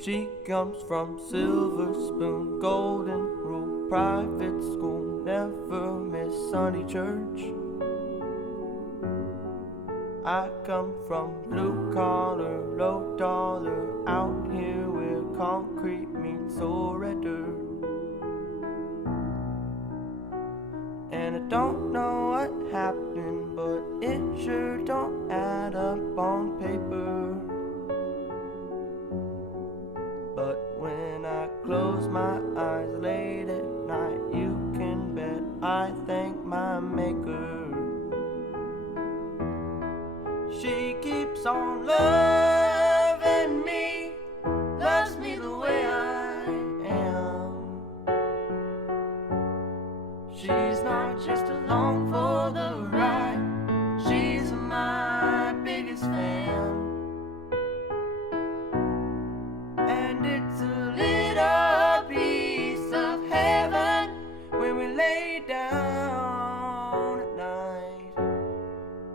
She comes from Silver Spoon, Golden Rule, private school, never miss Sunday church. I come from blue collar, low dollar, out here where concrete meets red dirt. And I don't know what happened, but it sure don't add up on paper. But when I close my eyes late at night, you can bet I thank my maker. She keeps on loving me, loves me the way I am. She's not just along for the ride, she's my biggest fan. And it's a little piece of heaven when we lay down at night.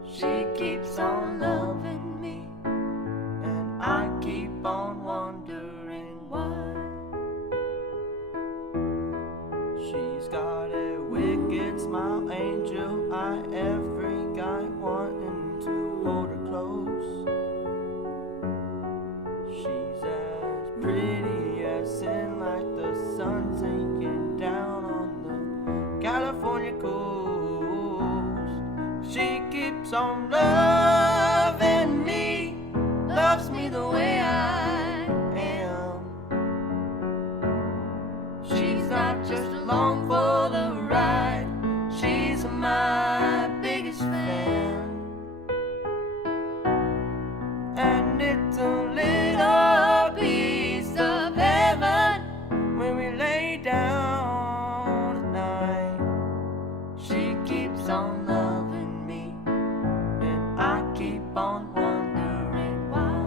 She keeps on loving me, and I keep on wondering why. She's got a wicked smile, angel eye, every guy wanting to hold her close. She's as pretty as sin, like the sun sinking down on the California coast. She keeps on loving me, loves me the way I am. She's not just along for the ride, she's my biggest fan. And it's a little piece of heaven when we lay down at night. She keeps on loving me, and I keep on wondering why.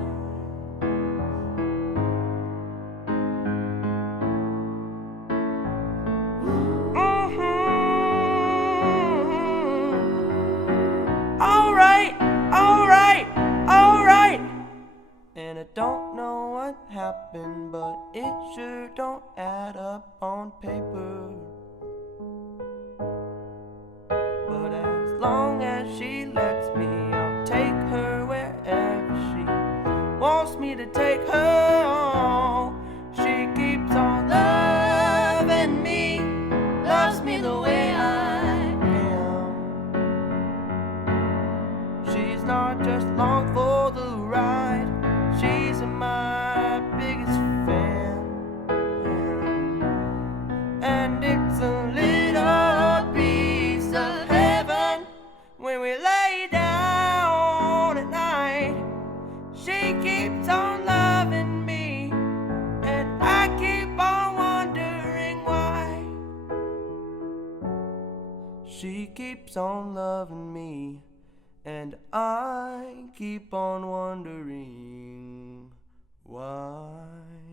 Alright, alright, alright. And I don't know what happened, but it sure don't add up on paper. But as long as she lets me, I'll take her wherever she wants me to take her on. She keeps on loving me, loves me the way I am. She's not just along for the ride, she's my biggest fan. And it's a little piece of heaven when we lay down at night. She keeps on loving me, and I keep on wondering why. She keeps on loving me, and I keep on wondering why.